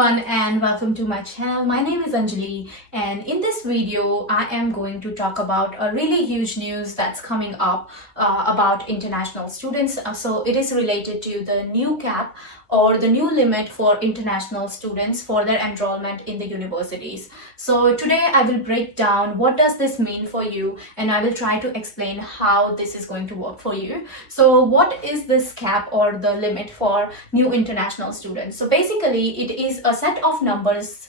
everyone and welcome to my channel. My name is Anjali and in this video I am going to talk about a really huge news that's coming up about international students. So it is related to the new cap or the new limit for international students for their enrollment in the universities. So today I will break down what does this mean for you, and I will try to explain how this is going to work for you. So what is this cap or the limit for new international students? So basically it is a set of numbers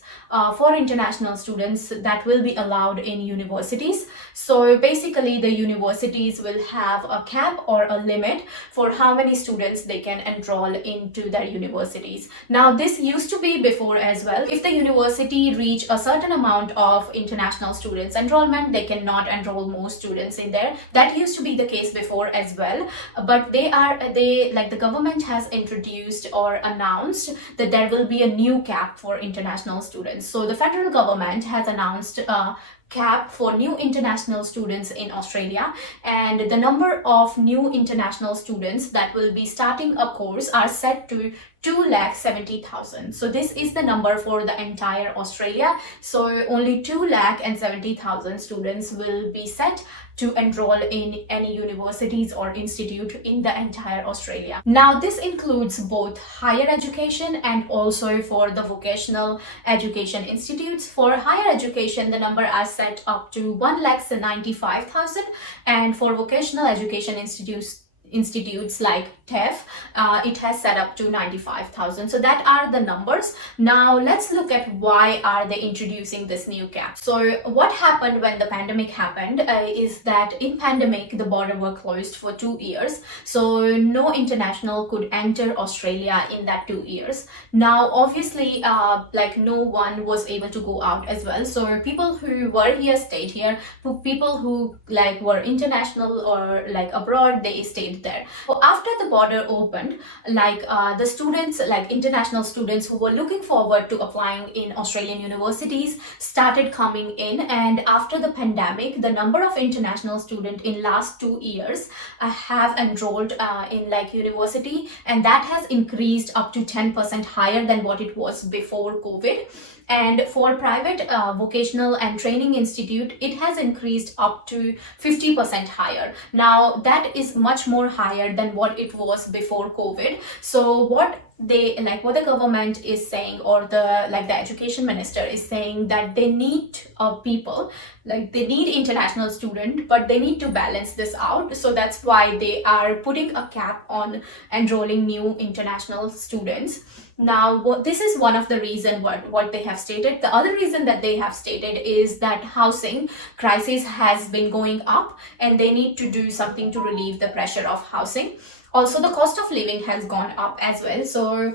for international students that will be allowed in universities. So basically the universities will have a cap or a limit for how many students they can enroll into their universities. Now this used to be before as well. If the university reach a certain amount of international students enrollment, they cannot enroll more students in there. That used to be the case before as well, but the government has introduced or announced that there will be a new cap for international students. So the federal government has announced a cap for new international students in Australia, and the number of new international students that will be starting a course are set to 2,70,000. So this is the number for the entire Australia. So only 2,70,000 students will be set to enroll in any universities or institute in the entire Australia. Now this includes both higher education and also for the vocational education institutes. For higher education, the number are set up to 1,95,000, and for vocational education institutes like TEF, it has set up to 95,000. So that are the numbers. Now let's look at why are they introducing this new cap. So what happened when the pandemic happened is that in pandemic the border were closed for 2 years, so no international could enter Australia in that 2 years. Now obviously no one was able to go out as well, so people who were here stayed here. People who were international or abroad, they stayed there. So after the border opened, the students, international students who were looking forward to applying in Australian universities started coming in, and after the pandemic the number of international students in last 2 years have enrolled in university, and that has increased up to 10% higher than what it was before COVID. And for private vocational and training institute, it has increased up to 50% higher. Now that is much more higher than what it was before COVID. So what the government is saying, or the education minister is saying, that they need people, they need international student, but they need to balance this out. So that's why they are putting a cap on enrolling new international students. Now this is one of the reason what they have stated. The other reason that they have stated is that housing crisis has been going up, and they need to do something to relieve the pressure of housing. Also the cost of living has gone up as well. So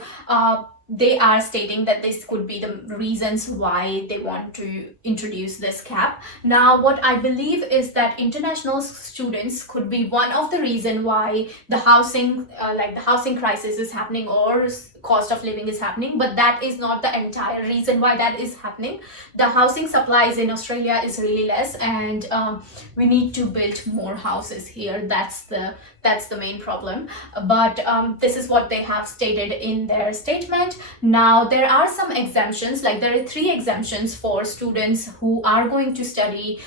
they are stating that this could be the reasons why they want to introduce this cap. Now what I believe is that international students could be one of the reason why the housing crisis is happening, or cost of living is happening, but that is not the entire reason why that is happening. The housing supplies in Australia is really less, and we need to build more houses here. That's the main problem. But this is what they have stated in their statement. Now there are some exemptions, there are 3 exemptions for students who are going to study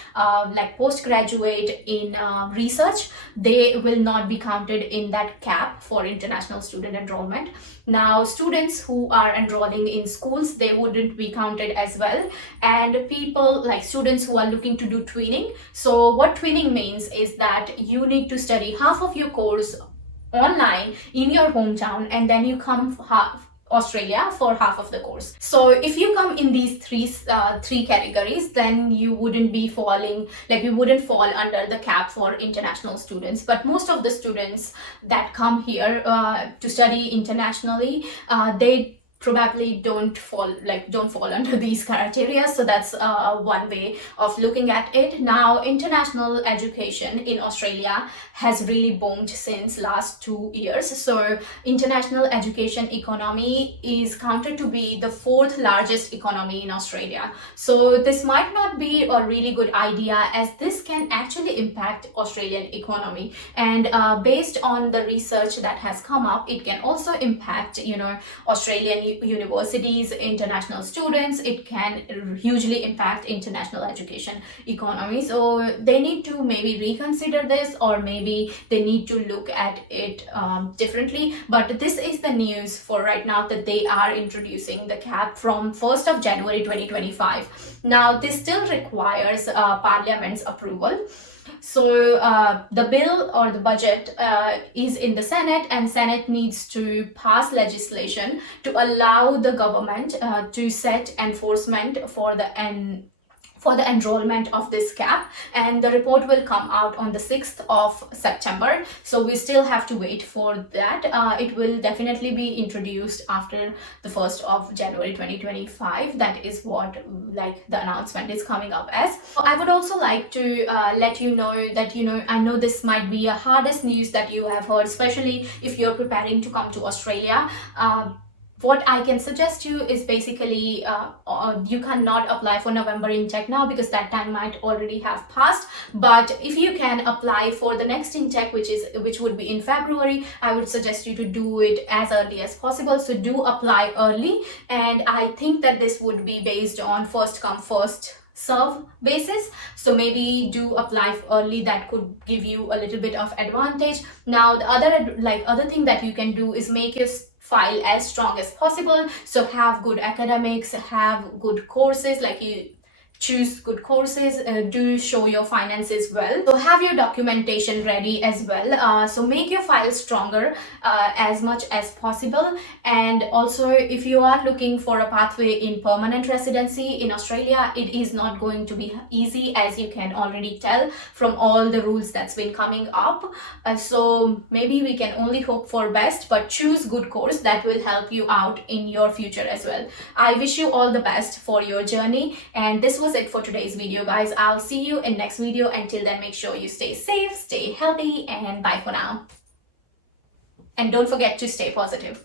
postgraduate in research. They will not be counted in that cap for international student enrollment. Now students who are enrolling in schools, they wouldn't be counted as well. And people students who are looking to do twinning. So what twinning means is that you need to study half of your course online in your hometown, and then you come Australia for half of the course. So if you come in these three categories, then you wouldn't be falling, you wouldn't fall under the cap for international students. But most of the students that come here to study internationally, they probably don't fall under these criteria. So that's one way of looking at it. Now international education in Australia has really boomed since last 2 years. So international education economy is counted to be the 4th largest economy in Australia. So this might not be a really good idea, as this can actually impact Australian economy, and based on the research that has come up, it can also impact Australian universities, international students. It can hugely impact international education economy. So they need to maybe reconsider this, or maybe they need to look at it differently. But this is the news for right now, that they are introducing the cap from 1st of January 2025. Now this still requires Parliament's approval. So the bill or the budget is in the Senate, and Senate needs to pass legislation to allow the government to set enforcement for the enrollment of this cap, and the report will come out on the 6th of September. So we still have to wait for that. It will definitely be introduced after the 1st of January 2025. That is what the announcement is coming up as. I would also like to let you know that, I know this might be a hardest news that you have heard, especially if you're preparing to come to Australia. What I can suggest you is basically you cannot apply for November intake now, because that time might already have passed. But if you can apply for the next intake, which would be in February, I would suggest you to do it as early as possible. So do apply early, and I think that this would be based on first come first serve basis. So maybe do apply early. That could give you a little bit of advantage. Now the other thing that you can do is make your file as strong as possible. So have good academics, have good courses, you choose good courses, do show your finances well. So have your documentation ready as well. So make your file stronger as much as possible. And also, if you are looking for a pathway in permanent residency in Australia, it is not going to be easy, as you can already tell from all the rules that's been coming up. So maybe we can only hope for best, but choose good course that will help you out in your future as well. I wish you all the best for your journey, and this was it for today's video, guys. I'll see you in next video. Until then, make sure you stay safe, stay healthy, and bye for now. And don't forget to stay positive.